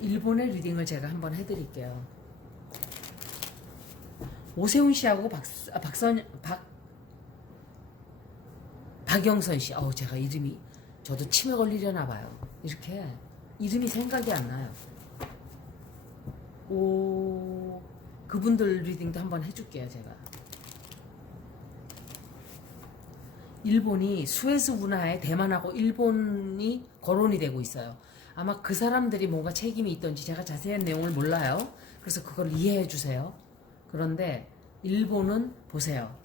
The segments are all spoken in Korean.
일본의 리딩을 제가 한번 해드릴게요. 오세훈 씨하고 박영선 씨. 제가 이름이, 저도 치매 걸리려나 봐요. 이렇게 이름이 생각이 안 나요. 그분들 리딩도 한번 해줄게요, 제가. 일본이 수에즈 운하에 대만하고 일본이 거론이 되고 있어요. 아마 그 사람들이 뭔가 책임이 있던지 제가 자세한 내용을 몰라요. 그래서 그걸 이해해 주세요. 그런데 일본은 보세요.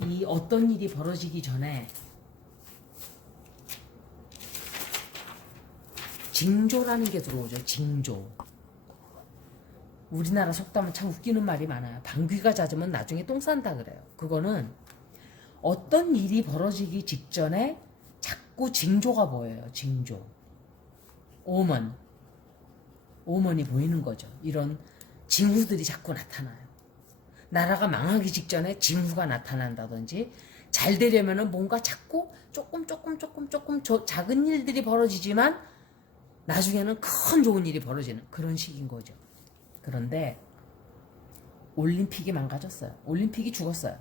이 어떤 일이 벌어지기 전에 징조라는 게 들어오죠. 징조. 우리나라 속담은 참 웃기는 말이 많아요. 방귀가 잦으면 나중에 똥 싼다 그래요. 그거는 어떤 일이 벌어지기 직전에 자꾸 징조가 보여요. 징조. 오먼이 보이는 거죠. 이런 징후들이 자꾸 나타나요. 나라가 망하기 직전에 징후가 나타난다든지, 잘 되려면은 뭔가 자꾸 조금 작은 일들이 벌어지지만 나중에는 큰 좋은 일이 벌어지는 그런 식인 거죠. 그런데 올림픽이 망가졌어요. 올림픽이 죽었어요.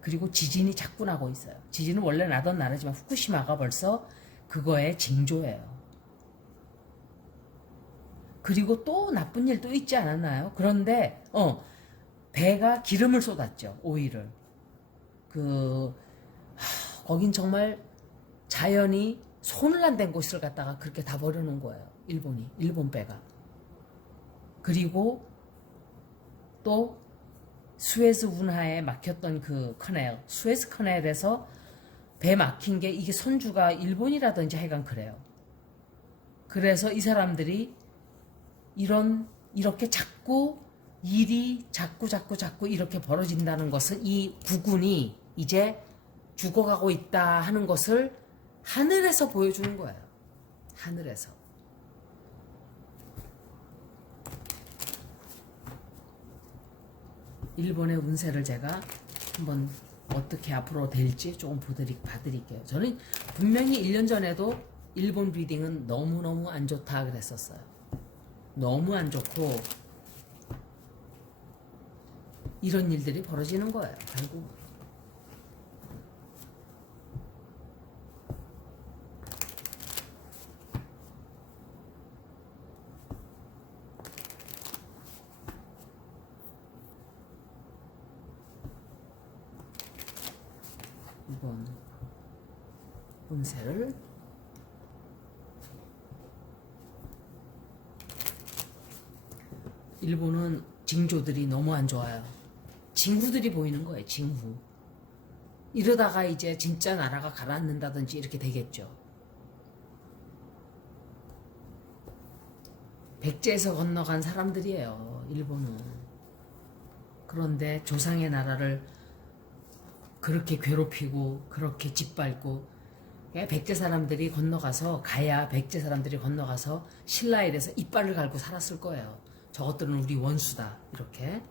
그리고 지진이 자꾸 나고 있어요. 지진은 원래 나던 나라지만 후쿠시마가 벌써 그거의 징조예요. 그리고 또 나쁜 일도 있지 않았나요? 그런데 배가 기름을 쏟았죠. 오일을. 거긴 정말 자연이 손을 안 댄 곳을 갖다가 그렇게 다 버려놓은 거예요. 일본 배가. 그리고 또 수에즈 운하에 막혔던 그 커넬, 수에즈 커넬에서 배 막힌 게 이게 선주가 일본이라든지 하여간 그래요. 그래서 이 사람들이 이렇게 자꾸 일이 자꾸 이렇게 벌어진다는 것은 이 국군이 이제 죽어가고 있다 하는 것을 하늘에서 보여주는 거예요. 하늘에서. 일본의 운세를 제가 한번 어떻게 앞으로 될지 조금 봐드릴게요. 저는 분명히 1년 전에도 일본 리딩은 너무너무 안 좋다 그랬었어요. 너무 안 좋고 이런 일들이 벌어지는 거예요. 결국. 이번 운세를 일본은 징조들이 너무 안 좋아요. 징후들이 보이는 거예요. 징후. 이러다가 이제 진짜 나라가 가라앉는다든지 이렇게 되겠죠. 백제에서 건너간 사람들이에요. 일본은. 그런데 조상의 나라를 그렇게 괴롭히고 그렇게 짓밟고, 백제 사람들이 건너가서 신라에 대해서 이빨을 갈고 살았을 거예요. 저것들은 우리 원수다. 이렇게.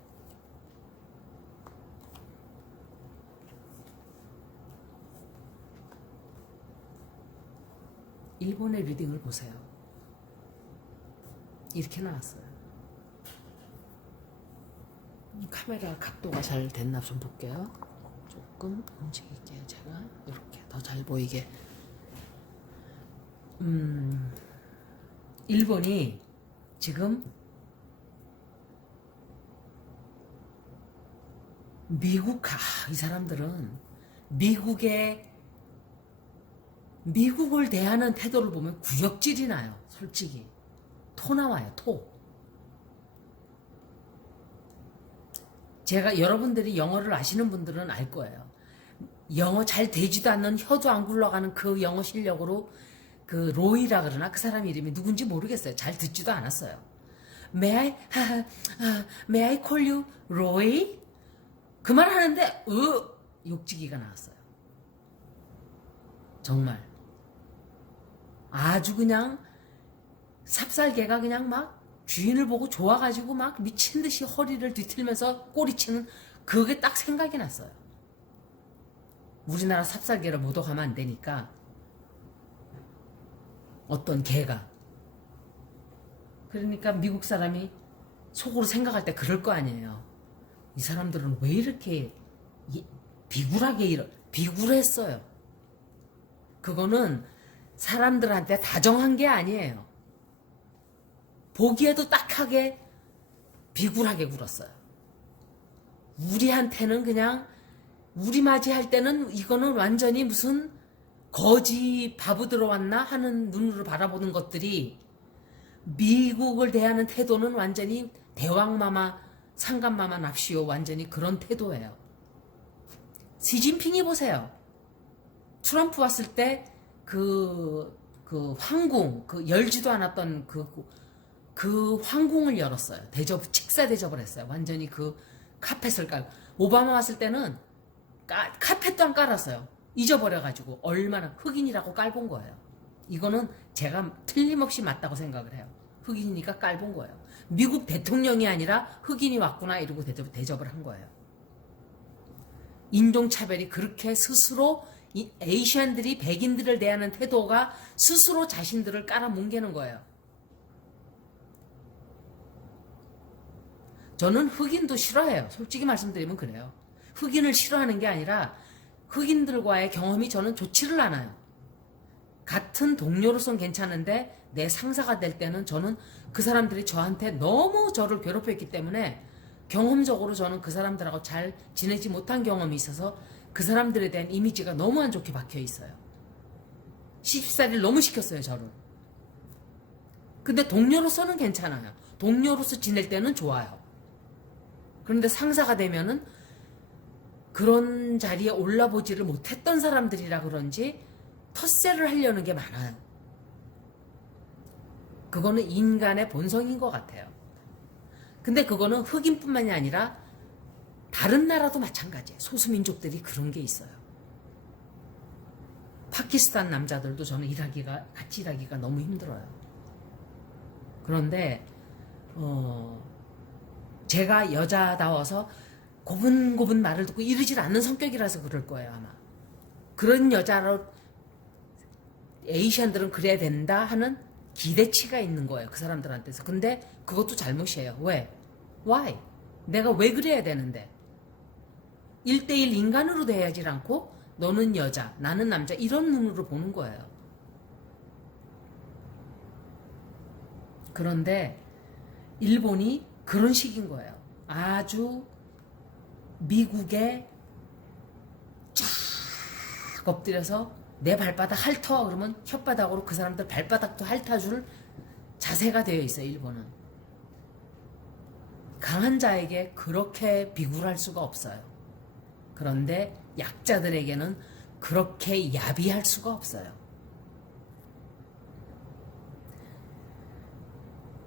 일본의 리딩을 보세요. 이렇게 나왔어요. 카메라 각도가 잘 됐나 좀 볼게요. 조금 움직일게요. 제가 이렇게 더 잘 보이게. 일본이 지금 이 사람들은 미국을 대하는 태도를 보면 구역질이 나요. 솔직히. 토 나와요. 토. 여러분들이 영어를 아시는 분들은 알 거예요. 영어 잘 되지도 않는, 혀도 안 굴러가는 그 영어 실력으로 그 로이라 그러나, 그 사람 이름이 누군지 모르겠어요. 잘 듣지도 않았어요. May I call you Roy? 그 말 하는데 욕지기가 나왔어요. 정말. 아주 그냥 삽살개가 그냥 막 주인을 보고 좋아가지고 막 미친 듯이 허리를 뒤틀면서 꼬리치는 그게 딱 생각이 났어요. 우리나라 삽살개를 모독하면 안 되니까 어떤 개가 그러니까 미국 사람이 속으로 생각할 때 그럴 거 아니에요. 이 사람들은 왜 이렇게 비굴하게 비굴했어요. 그거는 사람들한테 다정한 게 아니에요. 보기에도 딱하게 비굴하게 굴었어요. 우리한테는 그냥 우리 맞이할 때는 이거는 완전히 무슨 거지 바보 들어왔나 하는 눈으로 바라보는 것들이 미국을 대하는 태도는 완전히 대왕마마 상감마마 납시오 완전히 그런 태도예요. 시진핑이 보세요. 트럼프 왔을 때 그 황궁 열지도 않았던 그 황궁을 열었어요. 식사 대접을 했어요. 완전히 그 카펫을 깔고. 오바마 왔을 때는 카펫도 안 깔았어요. 잊어버려가지고 얼마나 흑인이라고 깔본 거예요. 이거는 제가 틀림없이 맞다고 생각을 해요. 흑인이니까 깔본 거예요. 미국 대통령이 아니라 흑인이 왔구나 이러고 대접을 한 거예요. 인종차별이 그렇게 스스로 에이시안들이 백인들을 대하는 태도가 스스로 자신들을 깔아뭉개는 거예요. 저는 흑인도 싫어해요. 솔직히 말씀드리면 그래요. 흑인을 싫어하는 게 아니라 흑인들과의 경험이 저는 좋지를 않아요. 같은 동료로서는 괜찮은데 내 상사가 될 때는 저는 그 사람들이 저한테 너무 저를 괴롭혔기 때문에 경험적으로 저는 그 사람들하고 잘 지내지 못한 경험이 있어서 그 사람들에 대한 이미지가 너무 안 좋게 박혀 있어요. 시집살이를 너무 시켰어요, 저를. 근데 동료로서는 괜찮아요. 동료로서 지낼 때는 좋아요. 그런데 상사가 되면은 그런 자리에 올라보지를 못했던 사람들이라 그런지 텃세를 하려는 게 많아요. 그거는 인간의 본성인 것 같아요. 근데 그거는 흑인뿐만이 아니라 다른 나라도 마찬가지예요. 소수민족들이 그런 게 있어요. 파키스탄 남자들도 저는 같이 일하기가 너무 힘들어요. 그런데 제가 여자다워서 고분고분 말을 듣고 이러질 않는 성격이라서 그럴 거예요, 아마. 그런 여자로 에이시안들은 그래야 된다 하는 기대치가 있는 거예요, 그 사람들한테서. 근데 그것도 잘못이에요. 왜? Why? 내가 왜 그래야 되는데? 1대1 인간으로 대하지 않고 너는 여자, 나는 남자 이런 눈으로 보는 거예요. 그런데 일본이 그런 식인 거예요. 아주 미국에 쫙 엎드려서 내 발바닥 핥어 그러면 혓바닥으로 그 사람들 발바닥도 핥아줄 자세가 되어 있어요. 일본은. 강한 자에게 그렇게 비굴할 수가 없어요. 그런데 약자들에게는 그렇게 야비할 수가 없어요.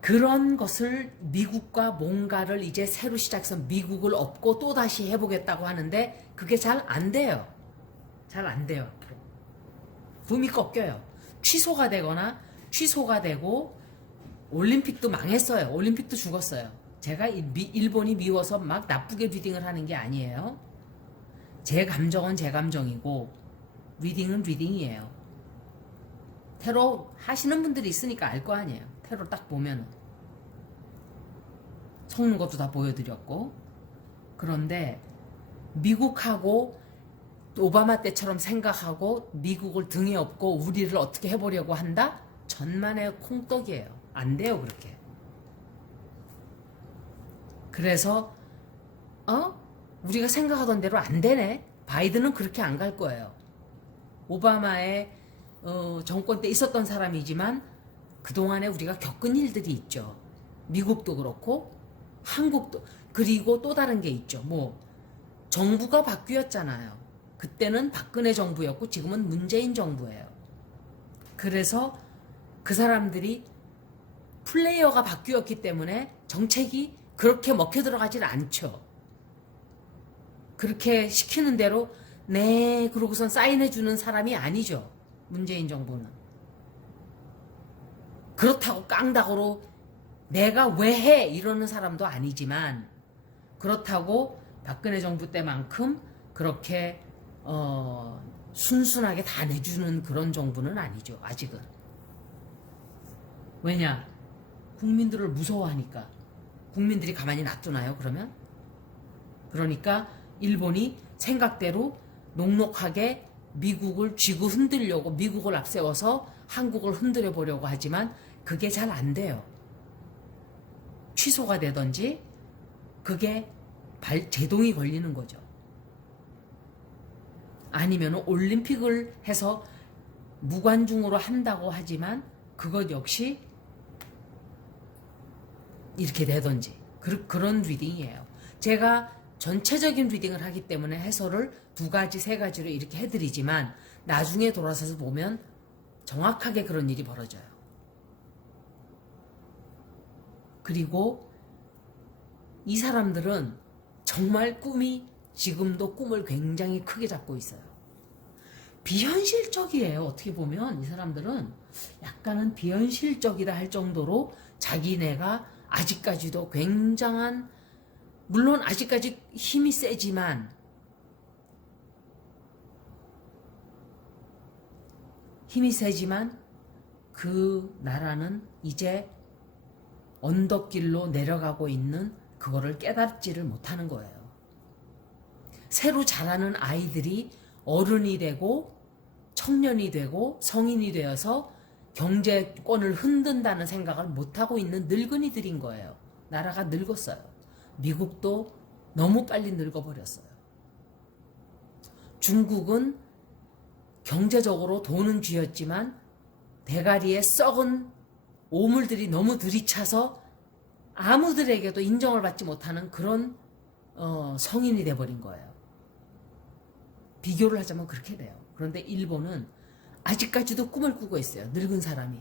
그런 것을 미국과 뭔가를 이제 새로 시작해서 미국을 업고 또다시 해보겠다고 하는데 그게 잘 안 돼요. 잘 안 돼요. 붐이 꺾여요. 취소가 되고 올림픽도 망했어요. 올림픽도 죽었어요. 제가 일본이 미워서 막 나쁘게 리딩을 하는 게 아니에요. 제 감정은 제 감정이고 리딩은 리딩이에요. 테러 하시는 분들이 있으니까 알 거 아니에요. 테러 딱 보면 속는 것도 다 보여드렸고. 그런데 미국하고 오바마 때처럼 생각하고 미국을 등에 업고 우리를 어떻게 해보려고 한다? 전만의 콩떡이에요. 안 돼요, 그렇게. 그래서 우리가 생각하던 대로 안 되네. 바이든은 그렇게 안 갈 거예요. 오바마의 정권 때 있었던 사람이지만 그동안에 우리가 겪은 일들이 있죠. 미국도 그렇고 한국도. 그리고 또 다른 게 있죠. 정부가 바뀌었잖아요. 그때는 박근혜 정부였고 지금은 문재인 정부예요. 그래서 그 사람들이 플레이어가 바뀌었기 때문에 정책이 그렇게 먹혀 들어가질 않죠. 그렇게 시키는 대로 네 그러고선 사인해주는 사람이 아니죠. 문재인 정부는. 그렇다고 깡다구로 내가 왜 해 이러는 사람도 아니지만 그렇다고 박근혜 정부 때만큼 그렇게 순순하게 다 내주는 그런 정부는 아니죠. 아직은. 왜냐? 국민들을 무서워하니까. 국민들이 가만히 놔두나요, 그러면? 그러니까 일본이 생각대로 녹록하게 미국을 쥐고 흔들려고, 미국을 앞세워서 한국을 흔들어 보려고 하지만 그게 잘 안 돼요. 취소가 되든지 그게 제동이 걸리는 거죠. 아니면 올림픽을 해서 무관중으로 한다고 하지만 그것 역시 이렇게 되든지 그런 리딩이에요. 제가 전체적인 리딩을 하기 때문에 해설을 2가지, 3가지로 이렇게 해드리지만 나중에 돌아서서 보면 정확하게 그런 일이 벌어져요. 그리고 이 사람들은 정말 지금도 꿈을 굉장히 크게 잡고 있어요. 비현실적이에요. 어떻게 보면 이 사람들은 약간은 비현실적이다 할 정도로 자기네가 아직까지도 굉장한, 물론 아직까지 힘이 세지만 그 나라는 이제 언덕길로 내려가고 있는 그거를 깨닫지를 못하는 거예요. 새로 자라는 아이들이 어른이 되고 청년이 되고 성인이 되어서 경제권을 흔든다는 생각을 못하고 있는 늙은이들인 거예요. 나라가 늙었어요. 미국도 너무 빨리 늙어버렸어요. 중국은 경제적으로 돈은 쥐었지만 대가리에 썩은 오물들이 너무 들이차서 아무들에게도 인정을 받지 못하는 그런 성인이 돼버린 거예요. 비교를 하자면 그렇게 돼요. 그런데 일본은 아직까지도 꿈을 꾸고 있어요. 늙은 사람이.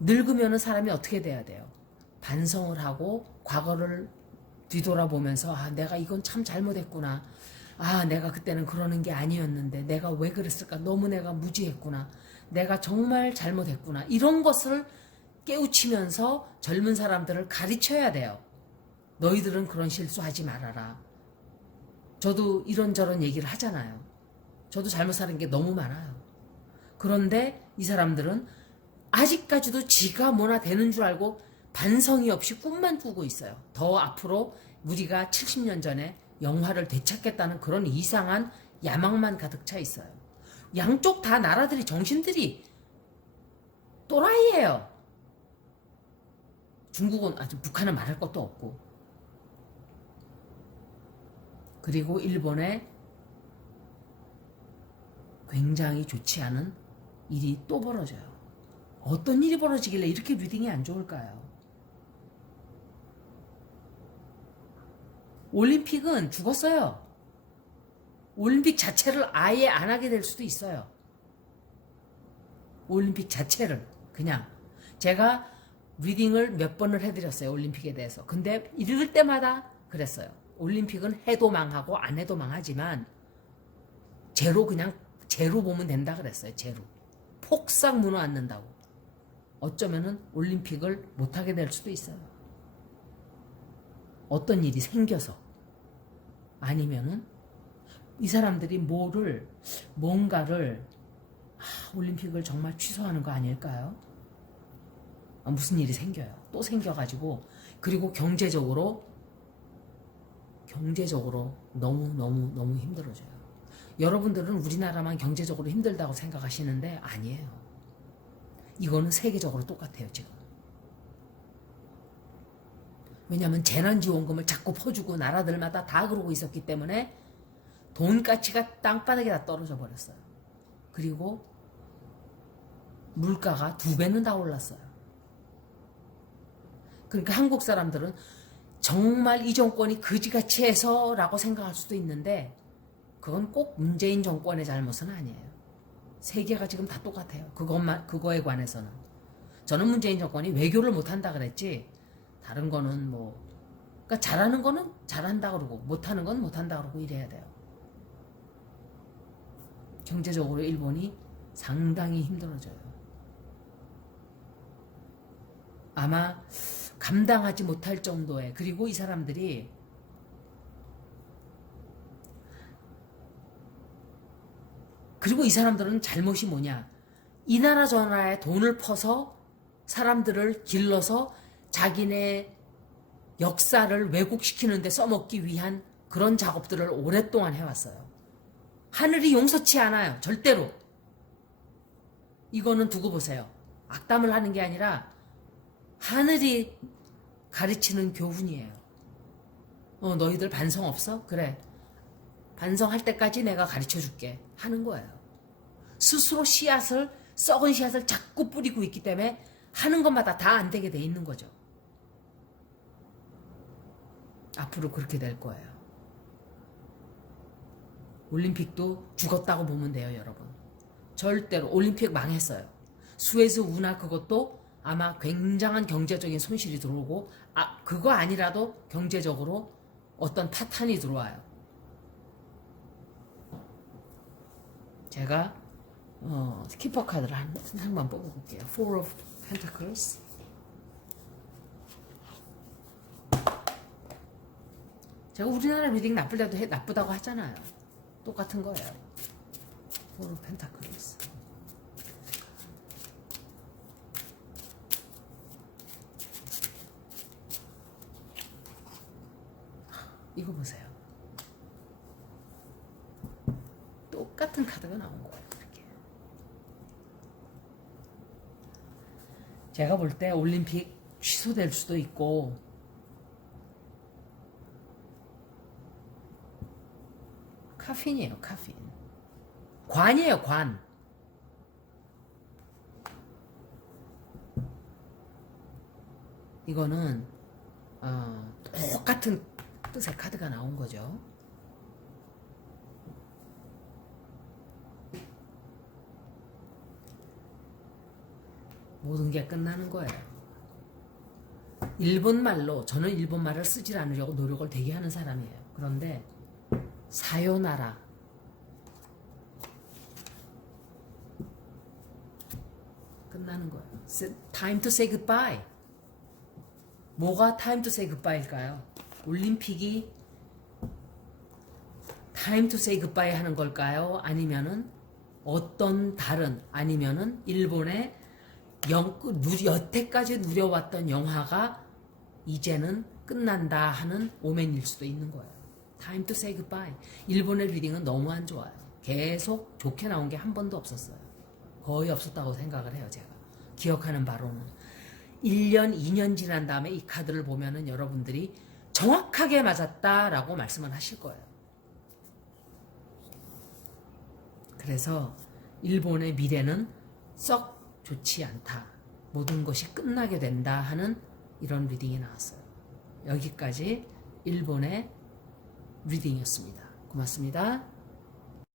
늙으면 사람이 어떻게 돼야 돼요? 반성을 하고 과거를 뒤돌아보면서 내가 이건 참 잘못했구나. 내가 그때는 그러는 게 아니었는데 내가 왜 그랬을까? 너무 내가 무지했구나. 내가 정말 잘못했구나. 이런 것을 깨우치면서 젊은 사람들을 가르쳐야 돼요. 너희들은 그런 실수하지 말아라. 저도 이런저런 얘기를 하잖아요. 저도 잘못 사는 게 너무 많아요. 그런데 이 사람들은 아직까지도 지가 뭐나 되는 줄 알고 반성이 없이 꿈만 꾸고 있어요. 더 앞으로 우리가 70년 전에 영화를 되찾겠다는 그런 이상한 야망만 가득 차 있어요. 양쪽 다 나라들이 정신들이 또라이예요. 중국은 북한은 말할 것도 없고. 그리고 일본에 굉장히 좋지 않은 일이 또 벌어져요. 어떤 일이 벌어지길래 이렇게 리딩이 안 좋을까요? 올림픽은 죽었어요. 올림픽 자체를 아예 안 하게 될 수도 있어요. 올림픽 자체를 그냥. 제가 리딩을 몇 번을 해드렸어요. 올림픽에 대해서. 근데 읽을 때마다 그랬어요. 올림픽은 해도 망하고 안 해도 망하지만 제로 보면 된다 그랬어요. 제로. 폭삭 무너앉는다고. 어쩌면은 올림픽을 못하게 될 수도 있어요. 어떤 일이 생겨서. 아니면은 이 사람들이 뭔가를 올림픽을 정말 취소하는 거 아닐까요? 무슨 일이 생겨요. 또 생겨가지고 그리고 경제적으로 너무 힘들어져요. 여러분들은 우리나라만 경제적으로 힘들다고 생각하시는데 아니에요. 이거는 세계적으로 똑같아요. 지금. 왜냐하면 재난지원금을 자꾸 퍼주고 나라들마다 다 그러고 있었기 때문에 돈 가치가 땅바닥에 다 떨어져 버렸어요. 그리고 물가가 2배는 다 올랐어요. 그러니까 한국 사람들은 정말 이 정권이 그지같이 해서라고 생각할 수도 있는데 그건 꼭 문재인 정권의 잘못은 아니에요. 세계가 지금 다 똑같아요. 그거에 관해서는. 저는 문재인 정권이 외교를 못한다 그랬지 다른 거는 그러니까 잘하는 거는 잘한다 그러고 못하는 건 못한다 그러고 이래야 돼요. 경제적으로 일본이 상당히 힘들어져요. 아마 감당하지 못할 정도의. 그리고 이 사람들이 잘못이 뭐냐. 이 나라 저 나라에 돈을 퍼서 사람들을 길러서 자기네 역사를 왜곡시키는 데 써먹기 위한 그런 작업들을 오랫동안 해왔어요. 하늘이 용서치 않아요. 절대로. 이거는 두고 보세요. 악담을 하는 게 아니라 하늘이 가르치는 교훈이에요. 너희들 반성 없어? 그래. 반성할 때까지 내가 가르쳐 줄게. 하는 거예요. 스스로 썩은 씨앗을 자꾸 뿌리고 있기 때문에 하는 것마다 다 안 되게 돼 있는 거죠. 앞으로 그렇게 될 거예요. 올림픽도 죽었다고 보면 돼요, 여러분. 절대로. 올림픽 망했어요. 수에즈 운하 그것도 아마 굉장한 경제적인 손실이 들어오고, 그거 아니라도 경제적으로 어떤 파탄이 들어와요. 제가 스키퍼 카드를 한 장만 뽑아볼게요. Four of Pentacles. 제가 우리나라 리딩 나쁠 때도 나쁘다고 하잖아요. 똑같은 거예요. Four of Pentacles. 이거 보세요. 똑같은 카드가 나온 거예요. 이렇게. 제가 볼 때 올림픽 취소될 수도 있고, 카핀이에요. 카핀. 관이에요. 관. 이거는 똑같은 뜻의 카드가 나온 거죠. 모든 게 끝나는 거예요. 일본말로, 저는 일본말을 쓰질 않으려고 노력을 되게 하는 사람이에요. 그런데 사요나라, 끝나는 거예요. Time to say goodbye. 뭐가 time to say goodbye일까요? 올림픽이 time to say goodbye 하는 걸까요? 아니면은 어떤 다른, 아니면은 일본의 여태까지 누려왔던 영화가 이제는 끝난다 하는 오멘일 수도 있는 거예요. Time to say goodbye. 일본의 리딩은 너무 안 좋아요. 계속 좋게 나온 게 한 번도 없었어요. 거의 없었다고 생각을 해요, 제가. 기억하는 바로는. 1년, 2년 지난 다음에 이 카드를 보면은 여러분들이 정확하게 맞았다라고 말씀을 하실 거예요. 그래서 일본의 미래는 썩 좋지 않다. 모든 것이 끝나게 된다 하는 이런 리딩이 나왔어요. 여기까지 일본의 리딩이었습니다. 고맙습니다.